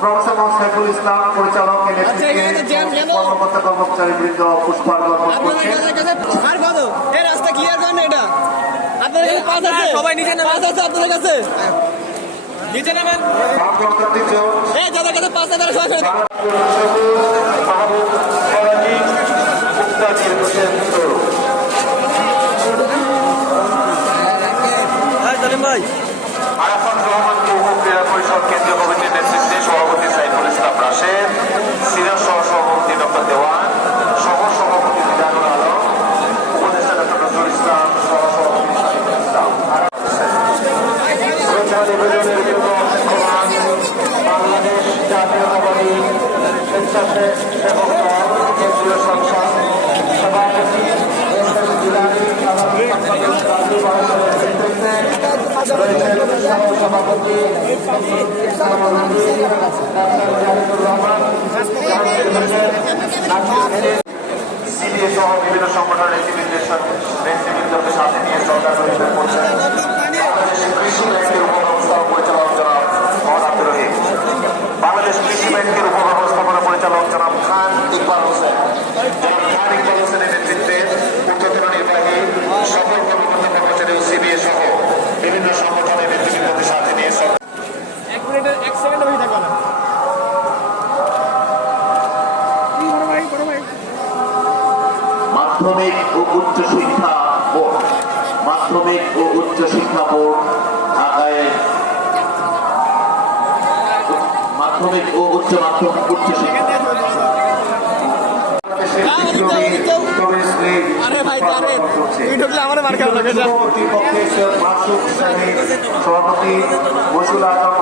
Professor Saiful Islam পরিচালক কর্মকর্তা কর্মচারীবৃন্দ পুষ্পার্ঘ অর্পণ করছেন। রাস্তা ক্লিয়ার করেন এটা সবাই নিচে নামেন, আপনাদের কাছে নিচে নামেন, যাদের কাছে পাঁচ হাজার ভাই আরাফাত রহমান ক্রীড়া পরিষদ কেন্দ্রীয় কমিটির নেতৃত্বে সভাপতি সাইফুল ইসলাম রাশেদ, সিনিয়র সহসভাপতি ডক্টর দেওয়ান, সহ সভাপতি মিজানুল আলম, উপদেষ্টা ডক্টর নজরুল ইসলাম, সহসভাপতি সাইফুল ইসলাম। শ্রদ্ধা নিবেদনের জন্য বাংলাদেশ জাতীয়তাবাদী স্বেচ্ছাসেবক দল কেন্দ্রীয় সংসদ সভাপতি সভাপতি সিবিএ সহ বিভিন্ন সংগঠনের নেতৃবৃন্দকে সাথে নিয়ে সরকার করছেন। কৃষি ব্যাংকের উপব্যবস্থাপনা পরিচালক জনাব মোহাম্মদ আব্দুর রহিম, বাংলাদেশ কৃষি ব্যাংকের উপব্যবস্থাপনা পরিচালক জনাব খান ইকবাল হোসেন, হোসেনের নেতৃত্বে ঊর্ধ্বতন নির্বাহী সকল কর্মকর্তা কর্মচারী ও সিবিএ সহ বিভিন্ন সংগঠনের নেতৃবৃন্দকে সাথে নিয়ে মাধ্যমিক ও উচ্চ শিক্ষা বোর্ড ঢাকায় মাধ্যমিক ও উচ্চ শিক্ষা সভাপতি মশিউল আজম